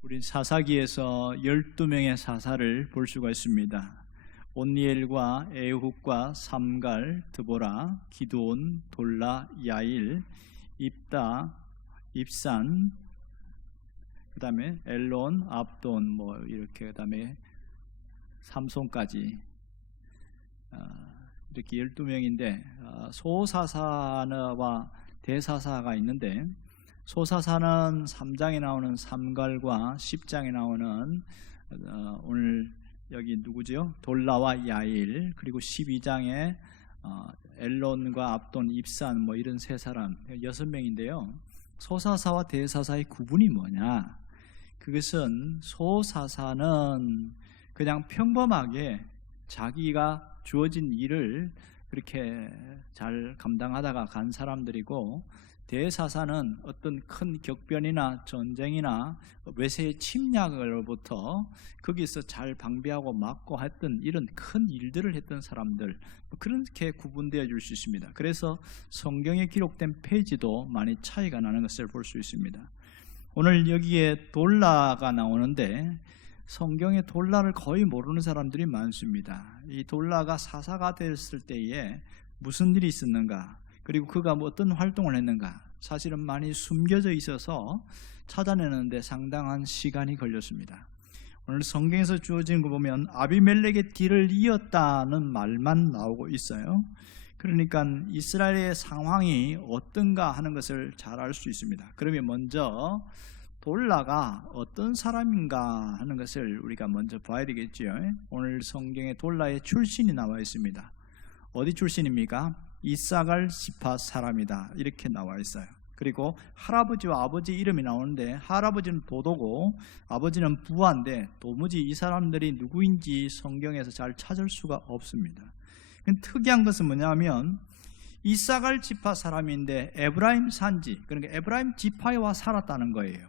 우리 사사기에서 12명의 사사를 볼 수가 있습니다. 온니엘과 에훗과 삼갈, 드보라, 기드온, 돌라, 야일, 입다, 입산, 그 다음에 엘론, 압돈, 이렇게 그 다음에 삼손까지 이렇게 12명인데 소사사와 대사사가 있는데, 소사사는 3장에 나오는 삼갈과 10장에 나오는 오늘 여기 누구죠? 돌라와 야일, 그리고 12장에 엘론과 압돈, 입산 이런 세 사람 6명인데요. 소사사와 대사사의 구분이 뭐냐? 그것은 소사사는 그냥 평범하게 자기가 주어진 일을 그렇게 잘 감당하다가 간 사람들이고, 대사사는 어떤 큰 격변이나 전쟁이나 외세의 침략으로부터 거기서 잘 방비하고 막고 했던 이런 큰 일들을 했던 사람들, 그렇게 구분되어 줄 수 있습니다. 그래서 성경에 기록된 페이지도 많이 차이가 나는 것을 볼 수 있습니다. 오늘 여기에 돌라가 나오는데, 성경에 돌라를 거의 모르는 사람들이 많습니다. 이 돌라가 사사가 됐을 때에 무슨 일이 있었는가, 그리고 그가 어떤 활동을 했는가, 사실은 많이 숨겨져 있어서 찾아내는데 상당한 시간이 걸렸습니다. 오늘 성경에서 주어진 거 보면 아비멜렉의 뒤를 이었다는 말만 나오고 있어요. 그러니까 이스라엘의 상황이 어떤가 하는 것을 잘 알 수 있습니다. 그러면 먼저 돌라가 어떤 사람인가 하는 것을 우리가 먼저 봐야 되겠죠. 오늘 성경에 돌라의 출신이 나와 있습니다. 어디 출신입니까? 이사갈 지파 사람이다, 이렇게 나와 있어요. 그리고 할아버지와 아버지 이름이 나오는데, 할아버지는 도도고 아버지는 부하인데 도무지 이 사람들이 누구인지 성경에서 잘 찾을 수가 없습니다. 특이한 것은 뭐냐면 이사갈 지파 사람인데 에브라임 산지, 그러니까 에브라임 지파에 와 살았다는 거예요.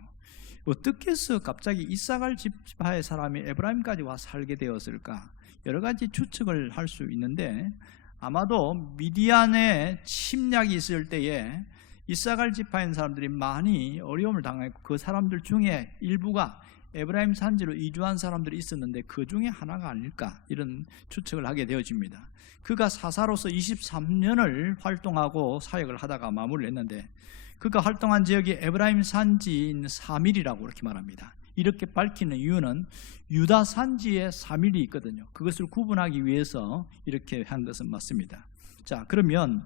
어떻게 해서 갑자기 이사갈 지파의 사람이 에브라임까지 와 살게 되었을까? 여러 가지 추측을 할 수 있는데, 아마도 미디안에 침략이 있을 때에 이사갈 지파인 사람들이 많이 어려움을 당했고, 그 사람들 중에 일부가 에브라임 산지로 이주한 사람들이 있었는데 그 중에 하나가 아닐까, 이런 추측을 하게 되어집니다. 그가 사사로서 23년을 활동하고 사역을 하다가 마무리를 했는데, 그가 활동한 지역이 에브라임 산지인 사밀이라고 이렇게 말합니다. 이렇게 밝히는 이유는 유다 산지에 사밀이 있거든요. 그것을 구분하기 위해서 이렇게 한 것은 맞습니다. 자, 그러면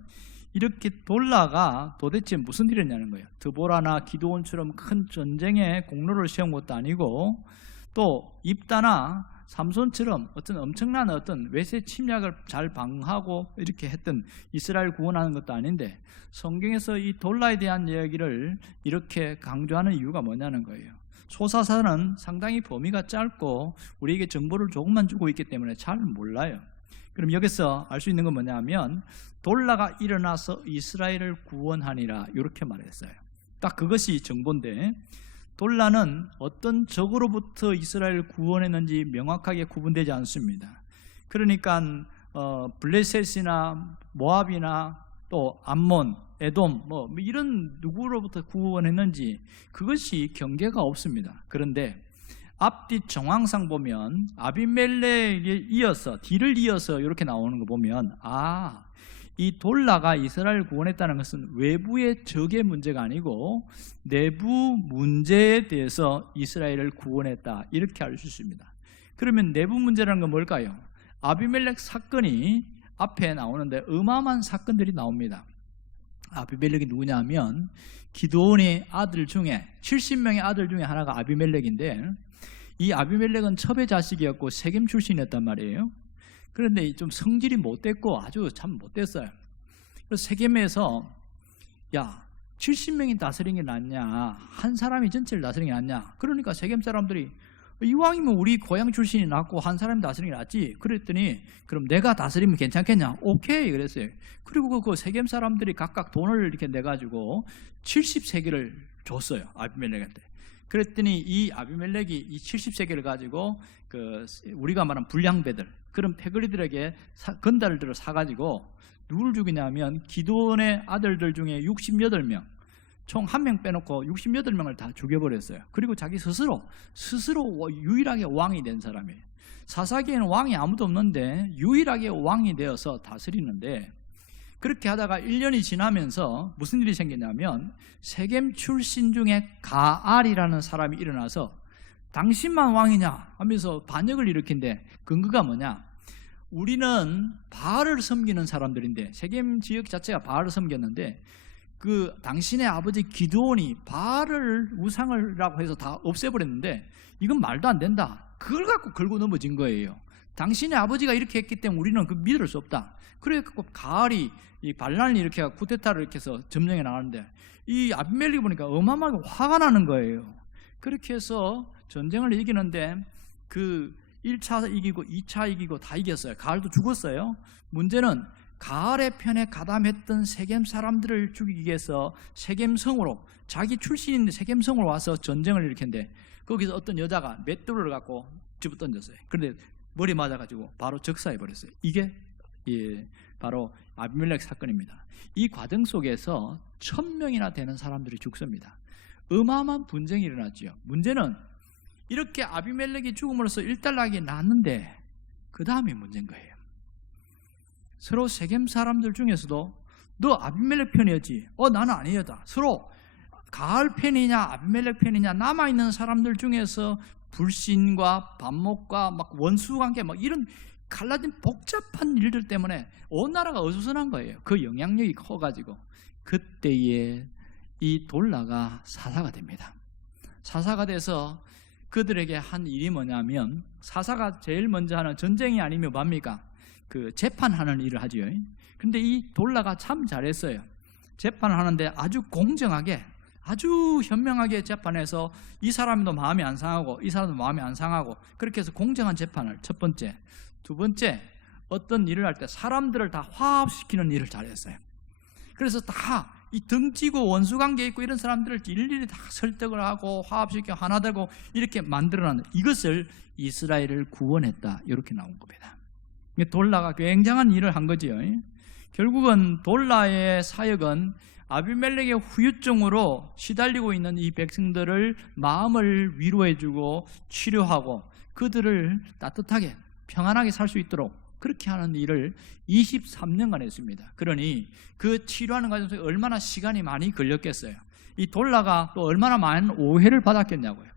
이렇게 돌라가 도대체 무슨 일을 했냐는 거예요. 드보라나 기드온처럼 큰 전쟁에 공로를 세운 것도 아니고, 또 입다나 삼손처럼 어떤 엄청난 어떤 외세 침략을 잘 방하고 이렇게 했던 이스라엘 구원하는 것도 아닌데, 성경에서 이 돌라에 대한 이야기를 이렇게 강조하는 이유가 뭐냐는 거예요. 소사사는 상당히 범위가 짧고 우리에게 정보를 조금만 주고 있기 때문에 잘 몰라요. 그럼 여기서 알 수 있는 건 뭐냐면, 돌라가 일어나서 이스라엘을 구원하니라, 이렇게 말했어요. 딱 그것이 정보인데, 돌라는 어떤 적으로부터 이스라엘을 구원했는지 명확하게 구분되지 않습니다. 그러니까 블레셋이나 모압이나 또 암몬, 에돔 이런 누구로부터 구원했는지 그것이 경계가 없습니다. 그런데 앞뒤 정황상 보면 아비멜렉에 이어서, 뒤를 이어서 이렇게 나오는 거 보면, 이 돌라가 이스라엘을 구원했다는 것은 외부의 적의 문제가 아니고 내부 문제에 대해서 이스라엘을 구원했다, 이렇게 알 수 있습니다. 그러면 내부 문제라는 건 뭘까요? 아비멜렉 사건이 앞에 나오는데 어마어마한 사건들이 나옵니다. 아비멜렉이 누구냐 하면, 기드온의 아들 중에 70명의 아들 중에 하나가 아비멜렉인데, 이 아비멜렉은 첩의 자식이었고 세겜 출신이었단 말이에요. 그런데 좀 성질이 못됐고 아주 참 못됐어요. 그래서 세겜에서 70명이 다스리는 게 낫냐, 한 사람이 전체를 다스리는 게 낫냐, 그러니까 세겜 사람들이 이왕이면 우리 고향 출신이 낫고 한 사람이 다스리는 게 낫지, 그랬더니 그럼 내가 다스리면 괜찮겠냐, 오케이 그랬어요. 그리고 그 세겜 사람들이 각각 돈을 이렇게 내가지고 70세겔을 줬어요, 아비멜렉한테. 그랬더니 이 아비멜렉이 이 70세겔을 가지고 우리가 말하는 불량배들, 그런 패거리들에게 건달들을 사가지고 누굴 죽이냐면 기드온의 아들들 중에 68명, 총 1명 빼놓고 68명을 다 죽여버렸어요. 그리고 자기 스스로 유일하게 왕이 된 사람이에요. 사사기에는 왕이 아무도 없는데 유일하게 왕이 되어서 다스리는데, 그렇게 하다가 1년이 지나면서 무슨 일이 생기냐면 세겜 출신 중에 가알이라는 사람이 일어나서 당신만 왕이냐 하면서 반역을 일으킨데, 근거가 뭐냐? 우리는 바알을 섬기는 사람들인데, 세겜 지역 자체가 바알을 섬겼는데 그 당신의 아버지 기드온이 바알을 우상을라고 해서 다 없애버렸는데 이건 말도 안 된다. 그걸 갖고 걸고 넘어진 거예요. 당신의 아버지가 이렇게 했기 때문에 우리는 그 믿을 수 없다. 그래서 가알이 이 반란을 일으켜 쿠데타를 이렇게 해서 점령해 나가는데, 이 아비멜렉이 보니까 어마어마하게 화가 나는 거예요. 그렇게 해서 전쟁을 이기는데 그 1차 이기고 2차 이기고 다 이겼어요. 가알도 죽었어요. 문제는 가알의 편에 가담했던 세겜 사람들을 죽이기 위해서 세겜성으로, 자기 출신인데 세겜성으로 와서 전쟁을 일으켰는데 거기서 어떤 여자가 맷돌을 갖고 집어 던졌어요. 그런데 머리 맞아가지고 바로 적사해버렸어요. 이게 바로 아비멜렉 사건입니다. 이 과정 속에서 1000명이나 되는 사람들이 죽습니다. 어마어마한 분쟁이 일어났죠. 문제는 이렇게 아비멜렉이 죽음으로써 일단락이 났는데 그 다음이 문제인 거예요. 서로 세겜 사람들 중에서도 너 아비멜렉 편이었지? 나는 아니었다. 서로 가알 편이냐 아비멜렉 편이냐, 남아있는 사람들 중에서 불신과 반목과 막 원수관계 막 이런 갈라진 복잡한 일들 때문에 온 나라가 어수선한 거예요. 그 영향력이 커가지고 그때에 이 돌라가 사사가 됩니다. 사사가 돼서 그들에게 한 일이 뭐냐면, 사사가 제일 먼저 하는, 전쟁이 아니면 뭡니까? 그 재판하는 일을 하죠. 그런데 이 돌라가 참 잘했어요. 재판을 하는데 아주 공정하게, 아주 현명하게 재판해서 이 사람도 마음이 안 상하고 이 사람도 마음이 안 상하고, 그렇게 해서 공정한 재판을 첫 번째. 두 번째, 어떤 일을 할 때 사람들을 다 화합시키는 일을 잘했어요. 그래서 다 이 등지고 원수관계 있고 이런 사람들을 일일이 다 설득을 하고 화합시켜 하나 되고 이렇게 만들어놨는, 이것을 이스라엘을 구원했다, 이렇게 나온 겁니다. 돌라가 굉장한 일을 한 거지요. 결국은 돌라의 사역은 아비멜렉의 후유증으로 시달리고 있는 이 백성들을 마음을 위로해주고 치료하고 그들을 따뜻하게 평안하게 살 수 있도록 그렇게 하는 일을 23년간 했습니다. 그러니 그 치료하는 과정에서 얼마나 시간이 많이 걸렸겠어요. 이 돌라가 또 얼마나 많은 오해를 받았겠냐고요.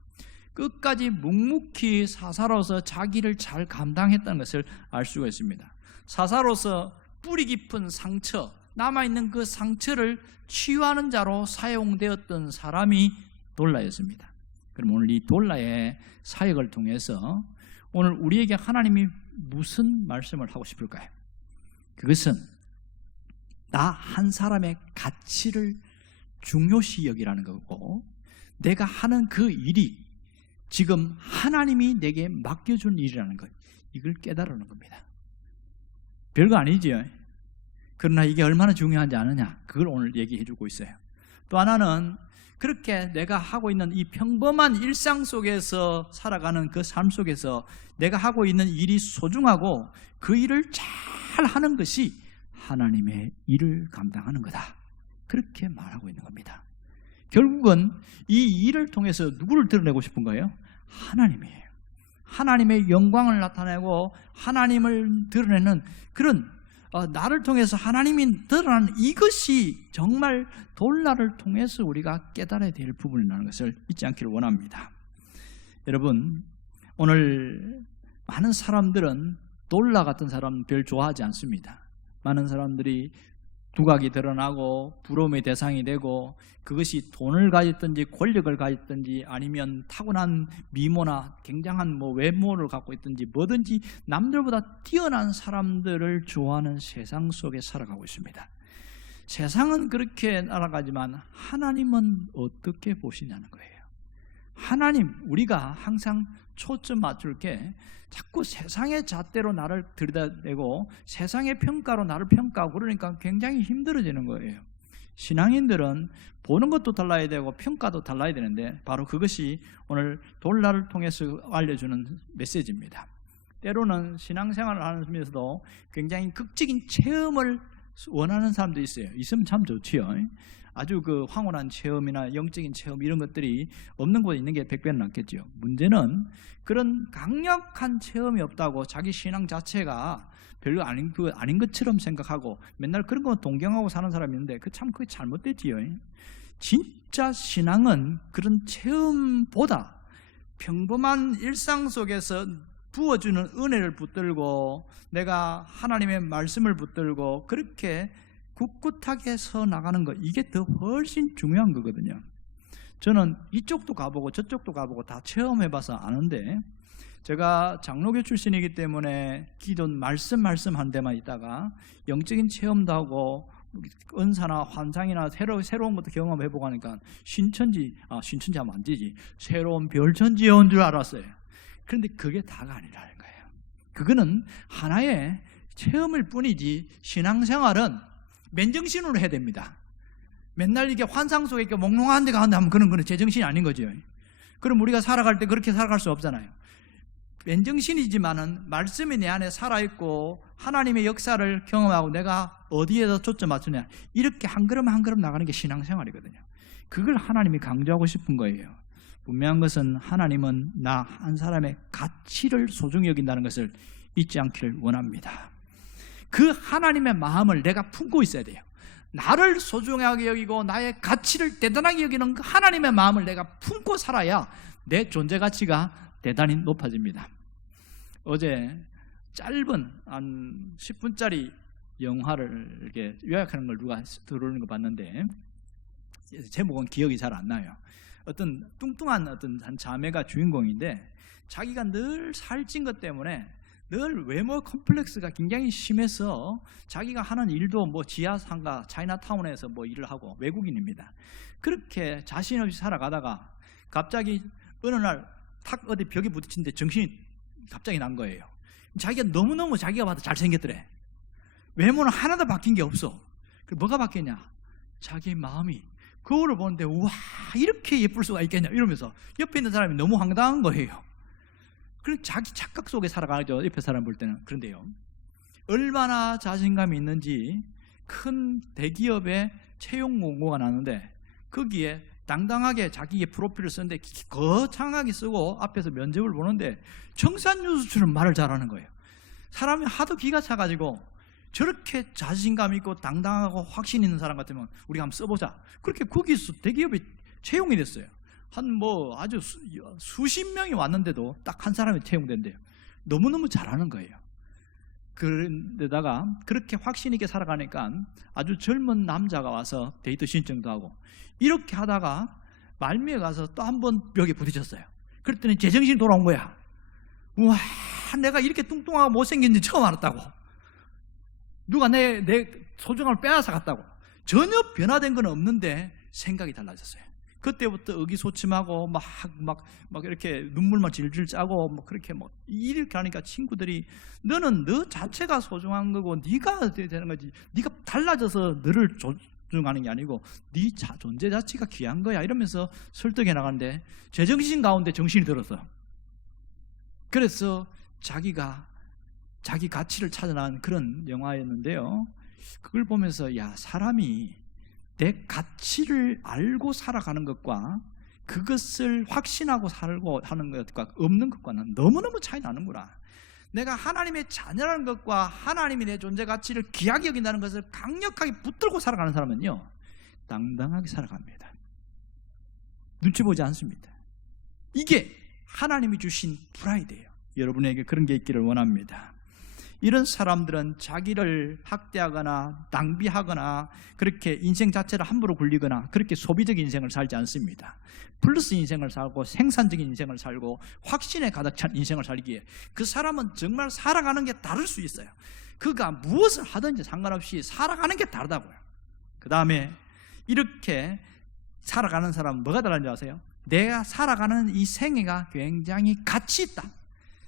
끝까지 묵묵히 사사로서 자기를 잘 감당했다는 것을 알 수가 있습니다. 사사로서 뿌리 깊은 상처, 남아있는 그 상처를 치유하는 자로 사용되었던 사람이 돌라였습니다. 그럼 오늘 이 돌라의 사역을 통해서 오늘 우리에게 하나님이 무슨 말씀을 하고 싶을까요? 그것은 나 한 사람의 가치를 중요시 여기라는 거고, 내가 하는 그 일이 지금 하나님이 내게 맡겨준 일이라는 것, 이걸 깨달으는 겁니다. 별거 아니지요. 그러나 이게 얼마나 중요한지 아느냐, 그걸 오늘 얘기해 주고 있어요. 또 하나는 그렇게 내가 하고 있는 이 평범한 일상 속에서 살아가는 그 삶 속에서 내가 하고 있는 일이 소중하고 그 일을 잘 하는 것이 하나님의 일을 감당하는 거다, 그렇게 말하고 있는 겁니다. 결국은 이 일을 통해서 누구를 드러내고 싶은 거예요? 하나님이에요. 하나님의 영광을 나타내고 하나님을 드러내는 그런, 나를 통해서 하나님이 드러나는 이것이 정말 돌라를 통해서 우리가 깨달아야 될 부분이라는 것을 잊지 않기를 원합니다. 여러분, 오늘 많은 사람들은 돌라 같은 사람 별 좋아하지 않습니다. 많은 사람들이 두각이 드러나고 부러움의 대상이 되고, 그것이 돈을 가졌든지 권력을 가졌든지 아니면 타고난 미모나 굉장한 외모를 갖고 있든지 뭐든지 남들보다 뛰어난 사람들을 좋아하는 세상 속에 살아가고 있습니다. 세상은 그렇게 날아가지만 하나님은 어떻게 보시냐는 거예요. 하나님, 우리가 항상 초점 맞출 게 자꾸 세상의 잣대로 나를 들여다대고 세상의 평가로 나를 평가하고 그러니까 굉장히 힘들어지는 거예요. 신앙인들은 보는 것도 달라야 되고 평가도 달라야 되는데 바로 그것이 오늘 돌라를 통해서 알려주는 메시지입니다. 때로는 신앙생활을 하면서도 굉장히 극적인 체험을 원하는 사람도 있어요. 있으면 참 좋지요. 아주 그 황홀한 체험이나 영적인 체험 이런 것들이 없는 곳에 있는 게 100배는 낫겠죠. 문제는 그런 강력한 체험이 없다고 자기 신앙 자체가 별로 아닌 것처럼 생각하고 맨날 그런 거 동경하고 사는 사람이 있는데 그게 잘못됐지요. 진짜 신앙은 그런 체험보다 평범한 일상 속에서 부어주는 은혜를 붙들고 내가 하나님의 말씀을 붙들고 그렇게 꿋꿋하게 서 나가는 것, 이게 더 훨씬 중요한 거거든요. 저는 이쪽도 가보고 저쪽도 가보고 다 체험해봐서 아는데, 제가 장로교 출신이기 때문에 기도 말씀 한 데만 있다가 영적인 체험도 하고 은사나 환상이나 새로운 것도 경험해보고 하니까 신천지 하면 안 되지, 새로운 별천지에 온 줄 알았어요. 그런데 그게 다가 아니라는 거예요. 그거는 하나의 체험일 뿐이지 신앙생활은 맨정신으로 해야 됩니다. 맨날 이게 환상 속에 이렇게 몽롱한 데 가는데 하면 그런 거는 제정신이 아닌 거죠. 그럼 우리가 살아갈 때 그렇게 살아갈 수 없잖아요. 맨정신이지만은 말씀이 내 안에 살아있고 하나님의 역사를 경험하고 내가 어디에서 초점 맞추냐, 이렇게 한 걸음 한 걸음 나가는 게 신앙생활이거든요. 그걸 하나님이 강조하고 싶은 거예요. 분명한 것은 하나님은 나 한 사람의 가치를 소중히 여긴다는 것을 잊지 않기를 원합니다. 그 하나님의 마음을 내가 품고 있어야 돼요. 나를 소중하게 여기고 나의 가치를 대단하게 여기는 그 하나님의 마음을 내가 품고 살아야 내 존재 가치가 대단히 높아집니다. 어제 짧은 한 10분짜리 영화를 이렇게 요약하는 걸 누가 들어오는 거 봤는데, 제목은 기억이 잘 안 나요. 어떤 뚱뚱한 한 자매가 주인공인데 자기가 늘 살찐 것 때문에 늘 외모 컴플렉스가 굉장히 심해서 자기가 하는 일도 뭐 지하상가 차이나타운에서 뭐 일을 하고, 외국인입니다. 그렇게 자신 없이 살아가다가 갑자기 어느 날 탁 어디 벽에 부딪힌데 정신이 갑자기 난 거예요. 자기가 너무너무 자기가 봐도 잘생겼더래. 외모는 하나도 바뀐 게 없어. 뭐가 바뀌었냐? 자기 마음이 거울을 보는데 우와 이렇게 예쁠 수가 있겠냐 이러면서 옆에 있는 사람이 너무 황당한 거예요. 그럼 자기 착각 속에 살아가죠, 옆에 사람 볼 때는. 그런데요, 얼마나 자신감이 있는지 큰 대기업의 채용 공고가 나는데 거기에 당당하게 자기의 프로필을 쓰는데 거창하게 쓰고 앞에서 면접을 보는데 청산유수처럼 말을 잘하는 거예요. 사람이 하도 기가 차가지고 저렇게 자신감 있고 당당하고 확신 있는 사람 같으면 우리가 한번 써보자. 그렇게 거기서 대기업에 채용이 됐어요. 아주 수십 명이 왔는데도 딱 한 사람이 채용된대요. 너무너무 잘하는 거예요. 그런데다가 그렇게 확신 있게 살아가니까 아주 젊은 남자가 와서 데이트 신청도 하고, 이렇게 하다가 말미에 가서 또 한 번 벽에 부딪혔어요. 그랬더니 제정신이 돌아온 거야. 우와, 내가 이렇게 뚱뚱하고 못생긴지 처음 알았다고. 누가 내 소중함을 빼앗아 갔다고. 전혀 변화된 건 없는데 생각이 달라졌어요. 그때부터 의기소침하고 막 이렇게 눈물만 질질 짜고 뭐 그렇게 이렇게 하니까 친구들이 너는 너 자체가 소중한 거고 네가 되는 거지, 네가 달라져서 너를 존중하는 게 아니고 네 존재 자체가 귀한 거야 이러면서 설득해 나가는데 제정신 가운데 정신이 들었어. 그래서 자기가 자기 가치를 찾아나간 그런 영화였는데요, 그걸 보면서 야, 사람이 내 가치를 알고 살아가는 것과 그것을 확신하고 살고 하는 것과 없는 것과는 너무너무 차이 나는구나. 내가 하나님의 자녀라는 것과 하나님이 내 존재 가치를 귀하게 여긴다는 것을 강력하게 붙들고 살아가는 사람은요, 당당하게 살아갑니다. 눈치 보지 않습니다. 이게 하나님이 주신 프라이드예요. 여러분에게 그런 게 있기를 원합니다. 이런 사람들은 자기를 학대하거나 낭비하거나 그렇게 인생 자체를 함부로 굴리거나 그렇게 소비적 인생을 살지 않습니다. 플러스 인생을 살고 생산적인 인생을 살고 확신에 가득 찬 인생을 살기에 그 사람은 정말 살아가는 게 다를 수 있어요. 그가 무엇을 하든지 상관없이 살아가는 게 다르다고요. 그 다음에 이렇게 살아가는 사람은 뭐가 다른지 아세요? 내가 살아가는 이 생애가 굉장히 가치 있다.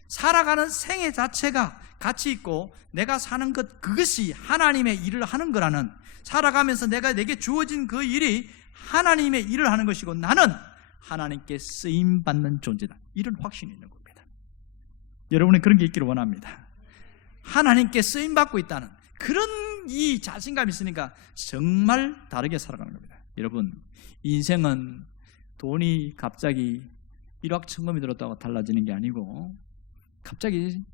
살아가는 생애 자체가 가치 있고 내가 사는 것 그것이 하나님의 일을 하는 거라는, 살아가면서 내게 주어진 그 일이 하나님의 일을 하는 것이고 나는 하나님께 쓰임받는 존재다, 이런 확신이 있는 겁니다. 여러분은 그런 게 있기를 원합니다. 하나님께 쓰임받고 있다는 그런 이 자신감이 있으니까 정말 다르게 살아가는 겁니다. 여러분, 인생은 돈이 갑자기 일확천금이 들었다고 달라지는 게 아니고 갑자기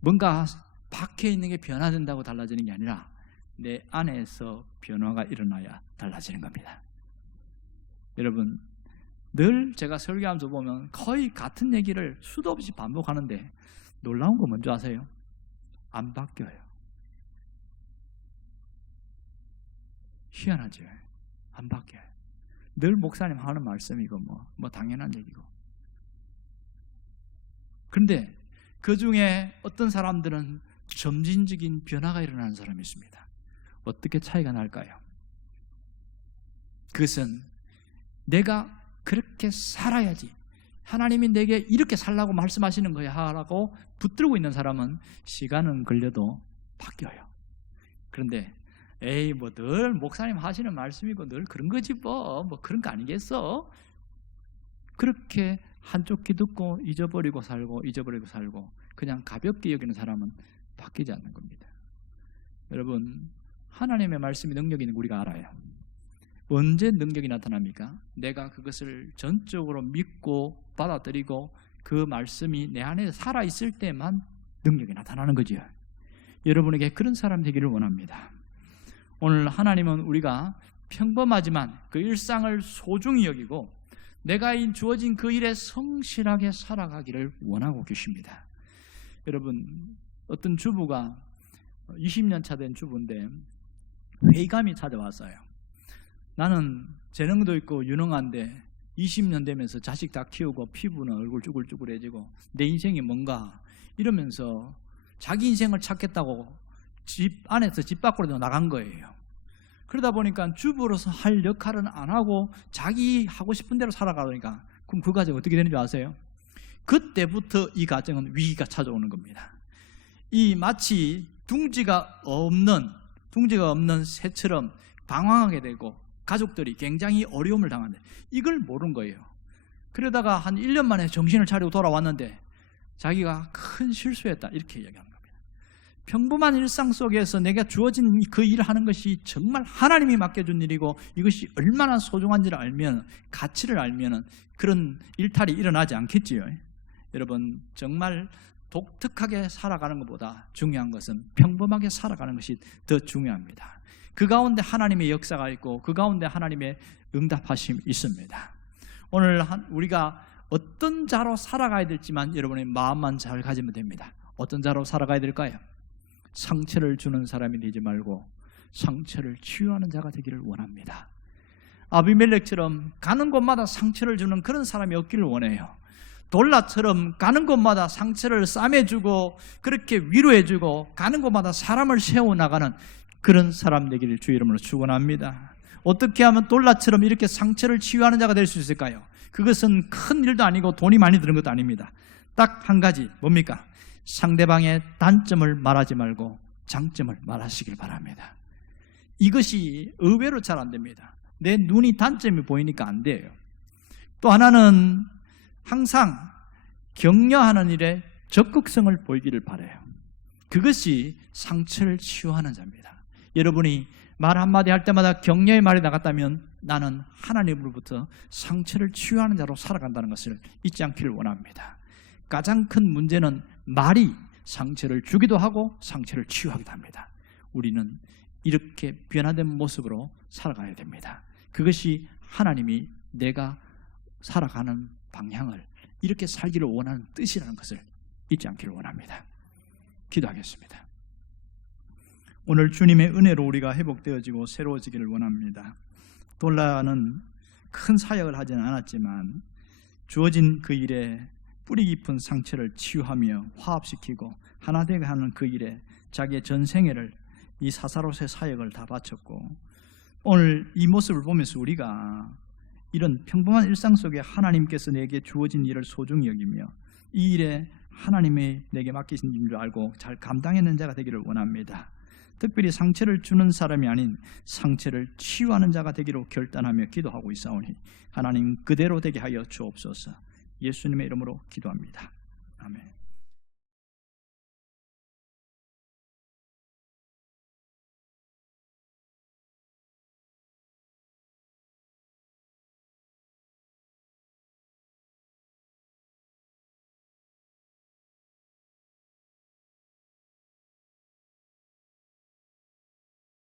뭔가 밖에 있는 게 변화된다고 달라지는 게 아니라 내 안에서 변화가 일어나야 달라지는 겁니다. 여러분, 늘 제가 설교하면서 보면 거의 같은 얘기를 수도 없이 반복하는데 놀라운 거 뭔지 아세요? 안 바뀌어요. 희한하죠? 안 바뀌어요. 늘 목사님 하는 말씀이고 뭐 당연한 얘기고. 그런데 그 중에 어떤 사람들은 점진적인 변화가 일어나는 사람이 있습니다. 어떻게 차이가 날까요? 그것은 내가 그렇게 살아야지, 하나님이 내게 이렇게 살라고 말씀하시는 거야 라고 붙들고 있는 사람은 시간은 걸려도 바뀌어요. 그런데 에이 뭐 늘 목사님 하시는 말씀이고 늘 그런 거지 뭐 그런 거 아니겠어? 그렇게 한쪽 귀 듣고 잊어버리고 살고 그냥 가볍게 여기는 사람은 바뀌지 않는 겁니다. 여러분, 하나님의 말씀이 능력이 있는 거 우리가 알아요. 언제 능력이 나타납니까? 내가 그것을 전적으로 믿고 받아들이고 그 말씀이 내 안에 살아있을 때만 능력이 나타나는 거죠. 여러분에게 그런 사람 되기를 원합니다. 오늘 하나님은 우리가 평범하지만 그 일상을 소중히 여기고 내가 주어진 그 일에 성실하게 살아가기를 원하고 계십니다. 여러분, 어떤 주부가 20년 차 된 주부인데 회의감이 찾아왔어요. 나는 재능도 있고 유능한데 20년 되면서 자식 다 키우고 피부는 얼굴 쭈글쭈글해지고 내 인생이 뭔가 이러면서 자기 인생을 찾겠다고 집 안에서 집 밖으로 나간 거예요. 그러다 보니까 주부로서 할 역할은 안 하고 자기 하고 싶은 대로 살아가니까 그럼 그 가정이 어떻게 되는지 아세요? 그때부터 이 가정은 위기가 찾아오는 겁니다. 이 마치 둥지가 없는 새처럼 방황하게 되고 가족들이 굉장히 어려움을 당하는데 이걸 모르는 거예요. 그러다가 한 1년 만에 정신을 차리고 돌아왔는데 자기가 큰 실수했다 이렇게 얘기합니다. 평범한 일상 속에서 내가 주어진 그 일을 하는 것이 정말 하나님이 맡겨준 일이고 이것이 얼마나 소중한지를 알면, 가치를 알면 그런 일탈이 일어나지 않겠지요. 여러분, 정말 독특하게 살아가는 것보다 중요한 것은 평범하게 살아가는 것이 더 중요합니다. 그 가운데 하나님의 역사가 있고 그 가운데 하나님의 응답하심이 있습니다. 오늘 우리가 어떤 자로 살아가야 될지만 여러분의 마음만 잘 가지면 됩니다. 어떤 자로 살아가야 될까요? 상처를 주는 사람이 되지 말고 상처를 치유하는 자가 되기를 원합니다. 아비멜렉처럼 가는 곳마다 상처를 주는 그런 사람이 없기를 원해요. 돌라처럼 가는 곳마다 상처를 싸매주고 그렇게 위로해주고 가는 곳마다 사람을 세워나가는 그런 사람 되기를 주의 이름으로 축원합니다. 어떻게 하면 돌라처럼 이렇게 상처를 치유하는 자가 될 수 있을까요? 그것은 큰 일도 아니고 돈이 많이 드는 것도 아닙니다. 딱 한 가지, 뭡니까? 상대방의 단점을 말하지 말고 장점을 말하시길 바랍니다. 이것이 의외로 잘 안 됩니다. 내 눈이 단점이 보이니까 안 돼요. 또 하나는 항상 격려하는 일에 적극성을 보이기를 바라요. 그것이 상처를 치유하는 자입니다. 여러분이 말 한마디 할 때마다 격려의 말이 나갔다면 나는 하나님으로부터 상처를 치유하는 자로 살아간다는 것을 잊지 않기를 원합니다. 가장 큰 문제는 말이 상처를 주기도 하고 상처를 치유하기도 합니다. 우리는 이렇게 변화된 모습으로 살아가야 됩니다. 그것이 하나님이 내가 살아가는 방향을 이렇게 살기를 원하는 뜻이라는 것을 잊지 않기를 원합니다. 기도하겠습니다. 오늘 주님의 은혜로 우리가 회복되어지고 새로워지기를 원합니다. 돌라는 큰 사역을 하지는 않았지만 주어진 그 일에 뿌리 깊은 상처를 치유하며 화합시키고 하나 되게 하는 그 일에 자기의 전 생애를 이 사사롯의 사역을 다 바쳤고, 오늘 이 모습을 보면서 우리가 이런 평범한 일상 속에 하나님께서 내게 주어진 일을 소중히 여기며 이 일에 하나님이 내게 맡기신 일인 줄 알고 잘 감당하는 자가 되기를 원합니다. 특별히 상처를 주는 사람이 아닌 상처를 치유하는 자가 되기로 결단하며 기도하고 있사오니 하나님 그대로 되게 하여 주옵소서. 예수님의 이름으로 기도합니다. 아멘.